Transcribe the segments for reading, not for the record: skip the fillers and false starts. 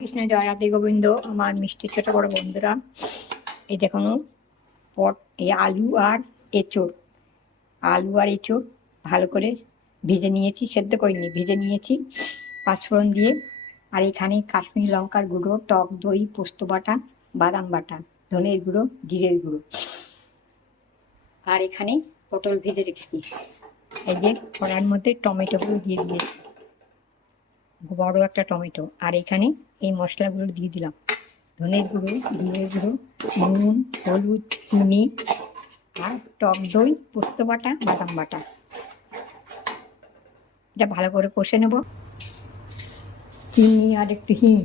কৃষ্ণ জয় রাধে গোবিন্দ। আমার মিষ্টি ছোট বড় বন্ধুরা, এই দেখুন এই আলু আর এঁচোড় ভালো করে ভেজে নিয়েছি, সেদ্ধ করিনি, ভেজে নিয়েছি পাঁচফোড়ন দিয়ে। আর এখানে কাশ্মীরি লঙ্কার গুঁড়ো, টক দই, পোস্ত বাটা, বাদাম বাটা, ধনের গুঁড়ো, জিরের গুঁড়ো। আর এখানে পটল ভেজে রেখেছি। এই যে কড়ার মধ্যে টমেটোগুলো দিয়ে দিয়েছি, বড় একটা টমেটো। আর এখানে এই মশলাগুলো দিয়ে দিলাম, ধনের গুঁড়ো, জিরের গুঁড়ো, নুন, হলুদ, চিনি আর টক দই, পোস্ত বাটা, বাদাম বাটা। এটা ভালো করে কষে নেব। চিনি আর একটু হিং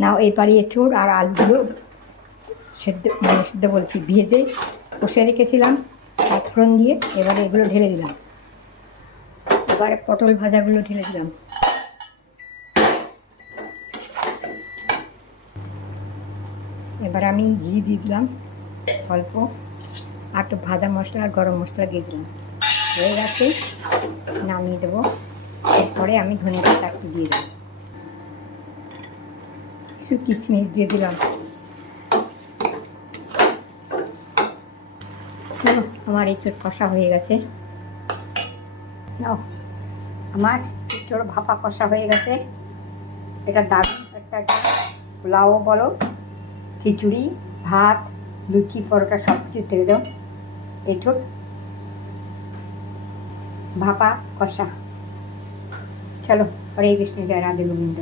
নাও। এবারে এঁচোড় আর আলুগুলো সেদ্ধ বলছি, ভেজে কষে রেখেছিলাম পাঁচফোড়ন দিয়ে। এবারে এগুলো ঢেলে দিলাম। এবারে পটল ভাজাগুলো ঢেলে দিলাম। এবার আমি ঘি দিয়ে দিলাম অল্প, আর একটু ভাজা মশলা আর গরম মশলা দিয়ে দিলাম। হয়ে গেছে, নামিয়ে দেবো। এরপরে আমি ধনে পাতা একটু দিয়ে দেবো, কিছু কিশমিশ দিয়ে দিলাম। চলো, আমার এঁচোড় কষা হয়ে গেছে। নাও, আমার এঁচোড় ভাপা কষা হয়ে গেছে। এটা দারুণ একটা পোলাও বলো, খিচুড়ি, ভাত, লুচি, পরোটা সব কিছু তেলে দাও। এঁচোড় ভাপা কষা। চলো, হরে কৃষ্ণ, জয় রাধে গোবিন্দ।